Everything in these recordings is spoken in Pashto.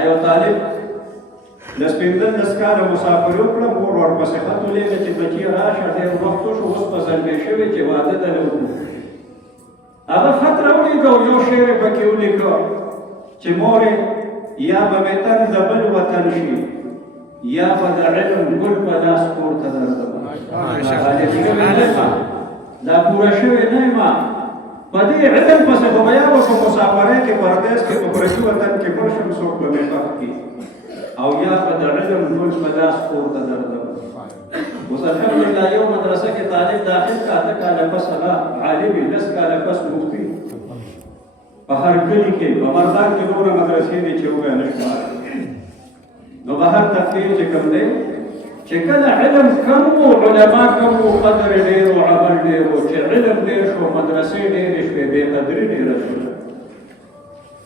ایو طالب لس پنځه لس کاله مسافري وکړه مور ورپسې خط ولیږه چې بچي راشه ډېر وخت وشو اوس په ځلمې شوې چې واده ته نه وکړو هغه خط راولېږه او یو شعر یې پکې ولیکه چې مورې یا به مې تن د بل وطن شي یا به د علم ګل په لاس پورته درځم دا پوره شوې نه یم په دې علم پسې خو به یا به په مسافرۍ کې پردیس کې په پردي وطن کې مړ شم څوک به مې ښخ کړي او یا به د علم ګل په لاس پورته درځم اوس الحمدلله یو مدرسه کې طالب داخل کا اته کاله پس هغه عالم وي لس کاله پس مفتي په هر کلي کې په مردان کې دومره مدرسې دي چې ووایه نه شمار نو به هر تفکیر چې کوم دی چې کله علم کم و علما کم و قدر ډېر و عمل ډېر و چې علم ډېر شو مدرسې ډېرې شوې بې قدري ډېره شوه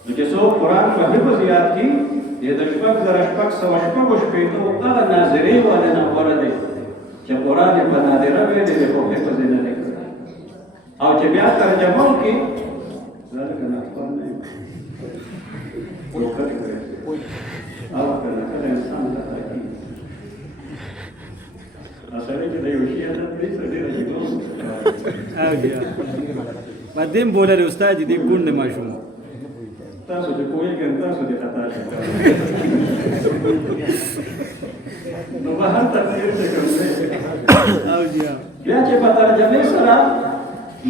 نو چې څوک قرآن په حفظ یاد کړي د 6,600 هغه ناظرې والے نه غوره دی چې قرآن یې په نادره ویلی دی خو حفظ یې نه دی کړی او چې بیا ترجمه وکړي زه لکه ناخوان نه یم او کله کله انسان ته تاکي سړی چې د یو شي عادت دی څه ډېره عجیبه ما دیم بولر استاد دې ګوند ماشوم تاسو چې پوهېږئ تاسو دې خطا شئ نو به هر تفسیر چې کوم دی بیا چې په ترجمې سره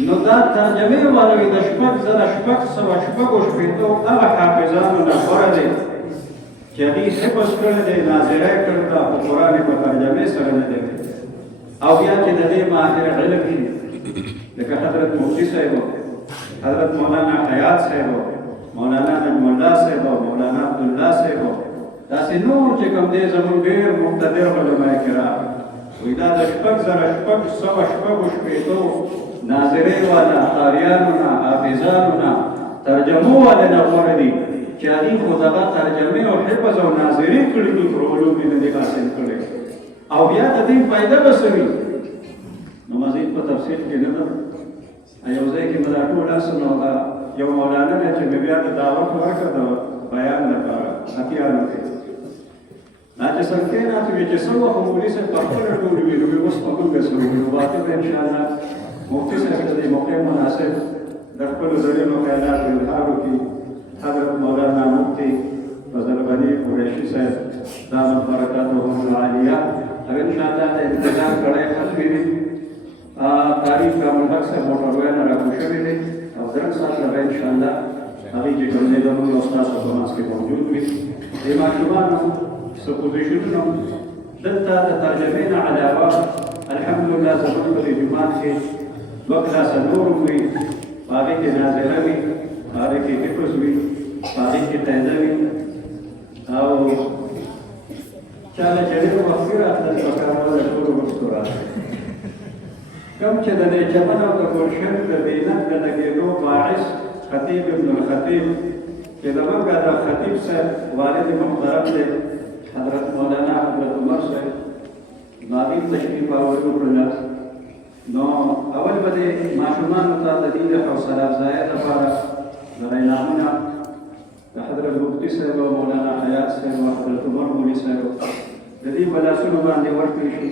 نو دا ترجمې والا د 6,600 هغه حافظانو نه غوره دی چې هغې حفظ کړی دی ناظره یې کړې ده په قرآن یې په ترجمې سره نه دی او بیا چې د دې ماهر علم شي لکه حضرت مفتي صاحب حضرت مولانا حیات صاحب مولانا نجم الله صاحب مولانا عبدالله صاحب داسې نور چې کوم دی زموږ ډېر مقتدر علما کرام وایي دا د 6,600 ناظرې والا قاریانو نه حافظانو نه ترجمو والا نه غوره دي چې هغې خو دغه ترجمې او حفظ او ناظرې کړي دي پر علوم یې نه دي حاصل کړی او بیا د دې فایده به څه وي نو مزید په تفصیل کې نه ده یو ځای کې به دا ټول اصل نو یو مولانا دی چې مې بیا د دعوت ورکړه د بیان لپاره اتیانو کې دا چې سر کېناست وي چې څه وخت مولوي صاحب په خپله ټول وي نو مې اوس په موږ څه وویل باقي به انشاءالله مفتي صاحب ته د موقع مناسب د خپلو زرینو خیالاتو اظهار وکړي حضرت مولانا مفتی فضل غنی قریشي صاحب دامت برکاتهم العالیه او انشاءالله د انتظام کړی ختمې دي تاریخ کامل حق صاحب موټر وینا راکو شوي دي او درک سات لږه انشاءالله هغې چې کوم دی زموږ او ستاسو په منځ کې موجود وي د ماشومانو څه پوزیشنونه دلته د ترجمې نه علاوه الحمدلله زموږ په دې جومات کې 2 کلاسه نور وي په هغې کې ناظره وي په هغې کې حفظ وي په هغې کې قاعده وي او چاله چې ډېر وختي راتلل پکار وه د ټولو وروستو راتلل کوم چې د دې چمن او د ګلشن د بېنت د لګېدو باعث خطیب ابن الخطیب چې زموږ د خطیب صاحب والد محترم دی حضرت مولانا حضرت عمر صاحب نو هغې تشریف آوري وکړله نو اول به د ماشومانو ته د دې د حوصله افزایۍ لپاره زره انعامونه د حضرت مفتي صاحب او مولانا حیات صاحب او حضرت عمر مولي صاحب د دې په لاسونو باندې ورکړل شي